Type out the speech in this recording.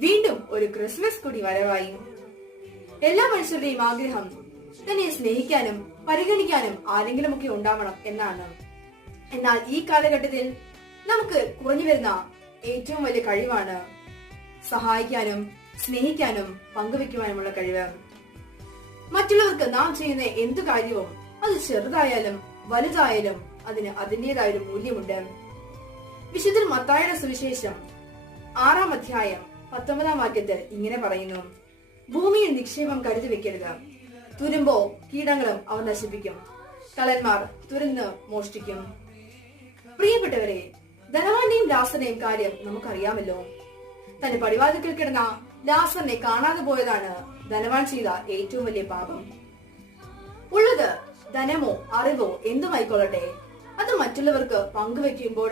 വീണ്ടും ഒരു ക്രിസ്മസ് കൂടി വരവായി. എല്ലാ മനുഷ്യരുടെയും ആഗ്രഹം തന്നെ സ്നേഹിക്കാനും പരിഗണിക്കാനും ആരെങ്കിലും ഒക്കെ ഉണ്ടാവണം എന്നാണ്. എന്നാൽ ഈ കാലഘട്ടത്തിൽ നമുക്ക് കുറഞ്ഞു വരുന്ന ഏറ്റവും വലിയ കഴിവാണ് സഹായിക്കാനും സ്നേഹിക്കാനും പങ്കുവെക്കുവാനുമുള്ള കഴിവ്. മറ്റുള്ളവർക്ക് നാം ചെയ്യുന്ന എന്തു കാര്യവും അത് ചെറുതായാലും വലുതായാലും അതിന് അതിൻ്റെതായൊരു മൂല്യമുണ്ട്. വിശുദ്ധ മത്തായിയുടെ സുവിശേഷം 6-ാം അധ്യായം 19-ാം വാക്യത്തിൽ ഇങ്ങനെ പറയുന്നു: ഭൂമിയിൽ നിക്ഷേപം കരുതി വെക്കരുത്, തുരുമ്പോ കീടങ്ങളും അവ നശിപ്പിക്കും, കള്ളന്മാർ തുരന്ന് മോഷ്ടിക്കും. പ്രിയപ്പെട്ടവരെ, ധനവാന്റെയും ലാസറിന്റെയും കാര്യം നമുക്കറിയാമല്ലോ. തന്റെ പടിവാതിൽക്കൽ കിടന്ന ലാസറിനെ കാണാതെ പോയതാണ് ധനവാൻ ചെയ്ത ഏറ്റവും വലിയ പാപം. ഉള്ളത് ധനമോ അറിവോ എന്തുമായിക്കൊള്ളട്ടെ, അത് മറ്റുള്ളവർക്ക് പങ്കുവെക്കുമ്പോൾ